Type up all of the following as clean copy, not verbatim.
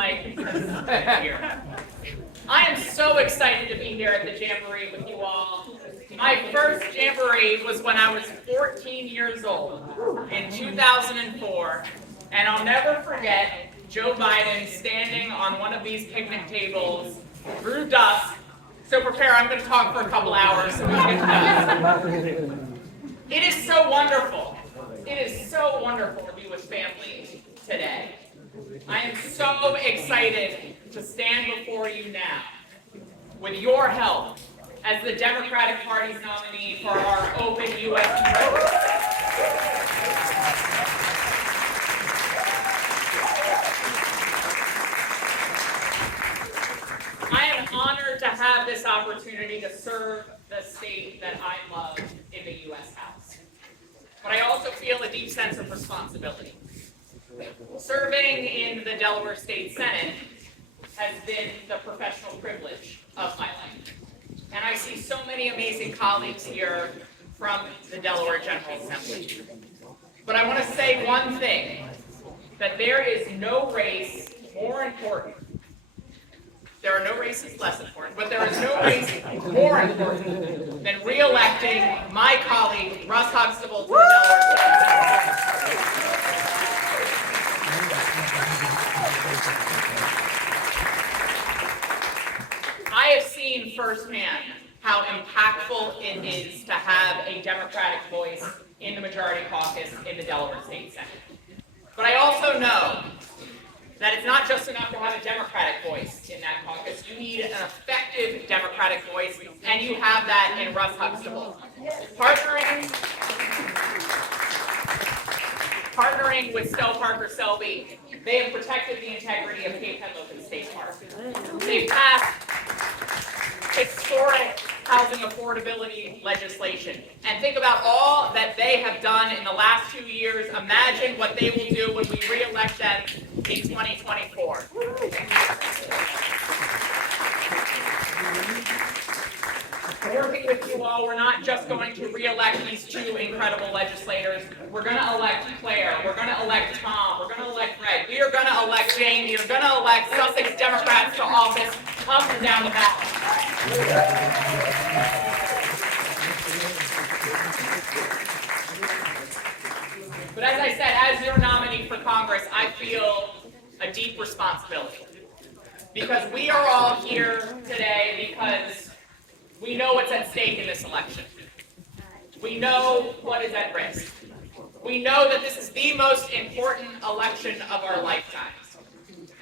mic here. I am so excited to be here at the Jamboree with you all. My first Jamboree was when I was 14 years old in 2004, and I'll never forget Joe Biden standing on one of these picnic tables through dusk. So prepare, I'm going to talk for a couple hours so we can get to dusk. It is so wonderful. It is so wonderful to be with family today. I am so excited to stand before you now with your help as the Democratic Party's nominee for our open U.S. I am honored to have this opportunity to serve the state that I love in the U.S. House. But I also feel a deep sense of responsibility. Serving in the Delaware State Senate has been the professional privilege of my life. And I see so many amazing colleagues here from the Delaware General Assembly. But I want to say one thing, that there is no race more important. There are no races less important, but there is no race more important than re-electing my colleague, Russ Huxtable, to the Delaware State Senate. I have seen firsthand how impactful it is to have a Democratic voice in the majority caucus in the Delaware State Senate. But I also know that it's not just enough to have a Democratic voice in that caucus. You need an effective Democratic voice, and you have that in Russ Huxtable. Partnering with Stowe Parker Selby, they have protected the integrity of Cape Henlopen State Park. They've passed historic housing affordability legislation. And think about all that they have done in the last 2 years. Imagine what they will do when we re-elect them in 2024. Working with you all, we're not just going to re-elect these two incredible legislators. We're going to elect Claire. We're going to elect Tom. We're going to elect Greg. We are going to elect Jamie. We're going to elect Sussex Democrats to office up and down the ballot. But as I said, as your nominee for Congress, I feel a deep responsibility. Because we are all here today because we know what's at stake in this election. We know what is at risk. We know that this is the most important election of our lifetimes.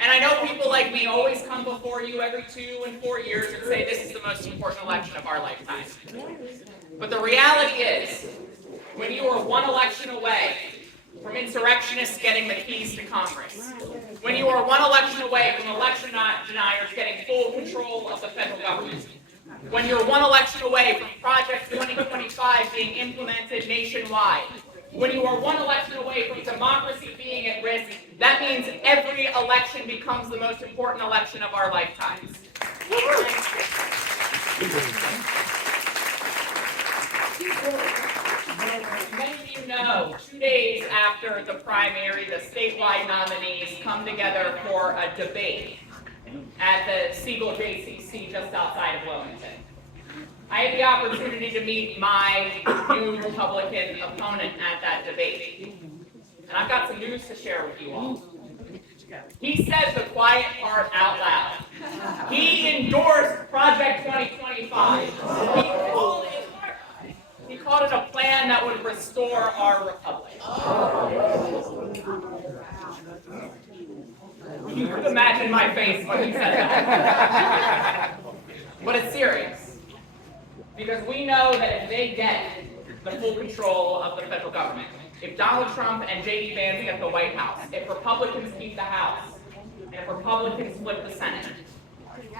And I know people like me always come before you every 2 and 4 years and say this is the most important election of our lifetime. But the reality is, when you are one election away from insurrectionists getting the keys to Congress, when you are one election away from election deniers getting full control of the federal government, when you're one election away from Project 2025 being implemented nationwide, when you are one election away from democracy being at risk, that means every election becomes the most important election of our lifetimes. Many of you know, 2 days after the primary, the statewide nominees come together for a debate at the Siegel JCC just outside of Wilmington. I had the opportunity to meet my new Republican opponent at that debate. And I've got some news to share with you all. He said the quiet part out loud. He endorsed Project 2025. He called it a plan that would restore our republic. You could imagine my face when he said that. But it's serious. Because we know that if they get the full control of the federal government, if Donald Trump and J.D. Vance get the White House, if Republicans keep the House, and if Republicans flip the Senate,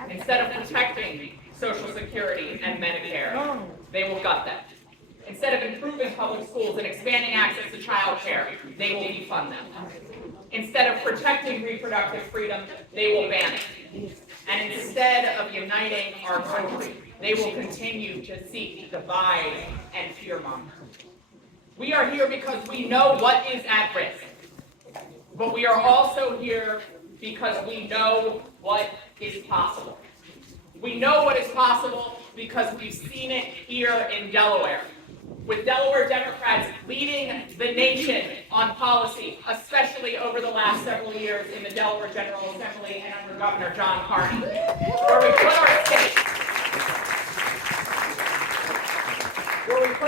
instead of protecting Social Security and Medicare, they will gut them. Instead of improving public schools and expanding access to child care, they will defund them. Instead of protecting reproductive freedom, they will ban it. And instead of uniting our country, they will continue to seek to divide and fearmonger. We are here because we know what is at risk, but we are also here because we know what is possible. We know what is possible because we've seen it here in Delaware, with Delaware Democrats leading the nation on policy, especially over the last several years in the Delaware General Assembly and under Governor John Carney, where we put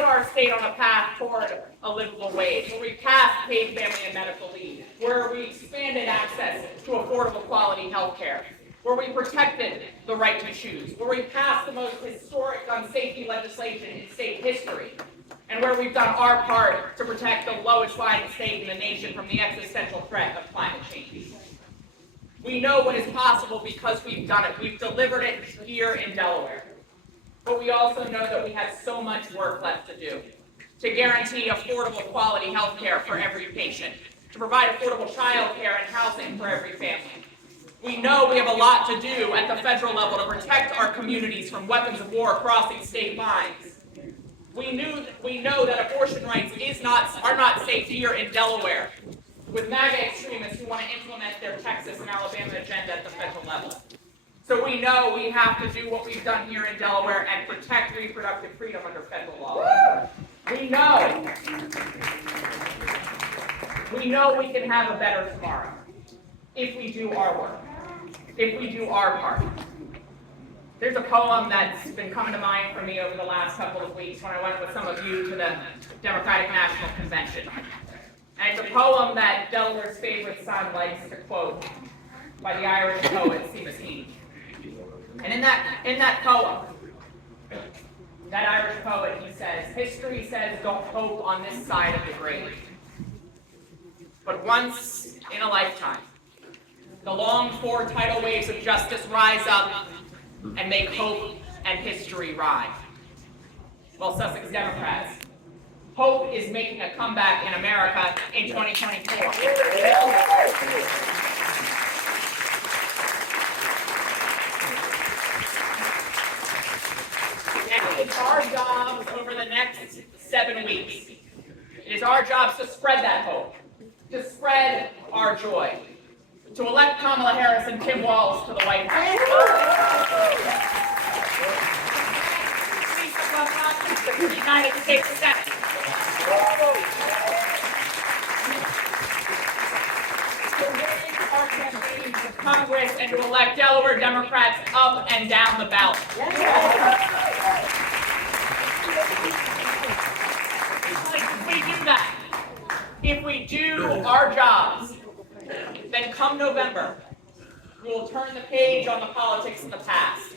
our state on a path toward a livable wage, where we passed paid family and medical leave, where we expanded access to affordable quality health care, where we protected the right to choose, where we passed the most historic gun safety legislation in state history, and where we've done our part to protect the lowest lying state in the nation from the existential threat of climate change. We know what is possible because we've done it. We've delivered it here in Delaware. But we also know that we have so much work left to do to guarantee affordable quality health care for every patient, to provide affordable child care and housing for every family. We know we have a lot to do at the federal level to protect our communities from weapons of war crossing state lines. We know that abortion rights are not safe here in Delaware, with MAGA extremists who want to implement their Texas and Alabama agenda at the federal level. So we know we have to do what we've done here in Delaware and protect reproductive freedom under federal law. We know we can have a better tomorrow if we do our work, if we do our part. There's a poem that's been coming to mind for me over the last couple of weeks when I went with some of you to the Democratic National Convention. And it's a poem that Delaware's favorite son likes to quote by the Irish poet Seamus Heaney. And in that poem, that Irish poet, he says, history says don't hope on this side of the grave. But once in a lifetime, the longed-for tidal waves of justice rise up and make hope and history rhyme. Well, Sussex Democrats, hope is making a comeback in America in 2024. And it's our jobs over the next 7 weeks. It is our jobs to spread that hope, to spread our joy, to elect Kamala Harris and Tim Walz to the White House. The United States Senate. To raise our campaign to Congress and to elect Delaware Democrats up and down the ballot. If we do that, if we do our jobs, then come November, we will turn the page on the politics of the past.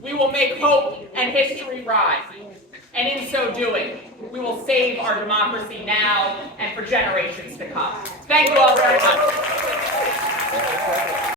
We will make hope and history rise. And in so doing, we will save our democracy now and for generations to come. Thank you all very much.